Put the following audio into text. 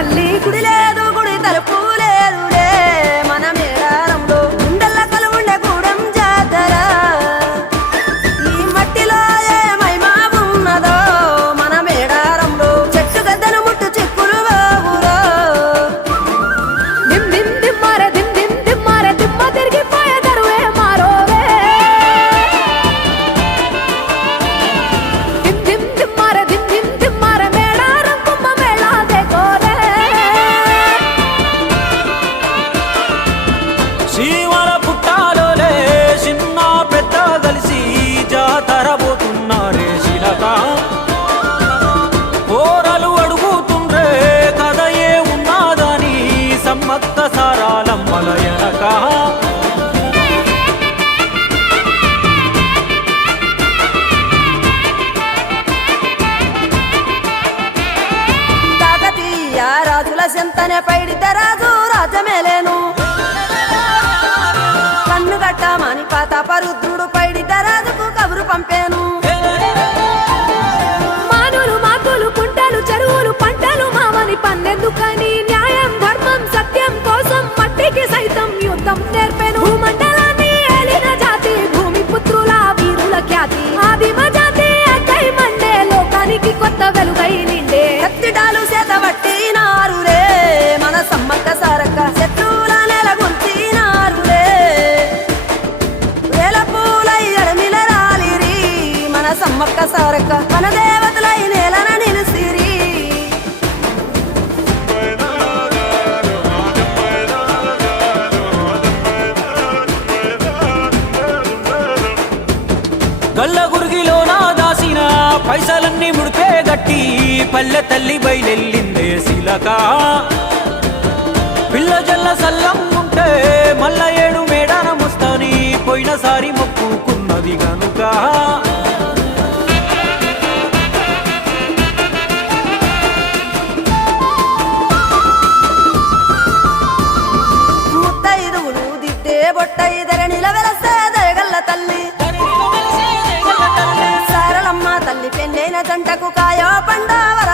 తల్లి గుడి లేదు గుడి తలుపు లేదులే మన మేడారంలో గుండెల్ల కలువుండే గూడెం జాతర ఈ మట్టిలో ఏ మహిమా ఉన్నదో మన మేడారంలో చెట్టు గద్దను ముట్టు చిక్కులు బాబురో దిమ్ దిమ్ దిమ్మారే దిమ్ దిమ్ దిమ్మారే దిమ్మ తిరిగిపోయే దరువే మారోవే దిమ్ దిమ్ దిమ్మారే దిమ్ దిమ్ దిమ్మారే మేడారం కుంభ మేళా దేకోరే శివల పుట్టాలోలే చిన్న పెద్ద కలిసి జాతర పోతున్నారే శిలక పోరలు అడుగుతుండ్రే కథ ఏ ఉన్నాదని సమ్మక్క సారాలమ్మల ఎనక కాకతీయ రాజుల చెంతనే పైడిత రాజు రాజమేలేను కన్ను గట్టమని పాతాపరుద్రుడు పైడిత రాజుకు కబురు పంపేను మానులు మాకులు కుంటలు చెరువులు పంటలు మామని పన్నెందుకని న్యాయం ధర్మం సత్యం కోసం మట్టికి సైతం యుద్ధం నేర్పెను భూమండలాన్ని ఏలిన జాతి భూమి పుత్రుల వీరుల ఖ్యాతి ఆదిమ జాతి అక్కై మండే లోకానికి కొత్త వెలుగై నిండే కత్తిడాలు చేతబట్టినారులే మన సమ్మక్క సారక్క శత్రువుల నెలగొల్చినారులే వేల పూలై అడమిల రాలిరి మన సమ్మక్క సారక్క మన దేవతలై నేలన నిలిసిరి గల్ల గురిగిలోన దాసిన పైసలన్నీ ముడిపే గట్టి పల్లె తల్లి బయలెల్లిందే శిలక పిల్ల జల్ల సల్లం ఉంటే మల్ల ఏడు మేడారమొస్తాని పోయినసారి మొక్కుకున్నది గనుక ముత్తైదువులు దిద్దే బొట్టైదర నిలవెలసే దయగల్ల తల్లి సారలమ్మ తల్లి పెళ్ళైన జంటకు కాయో పండావర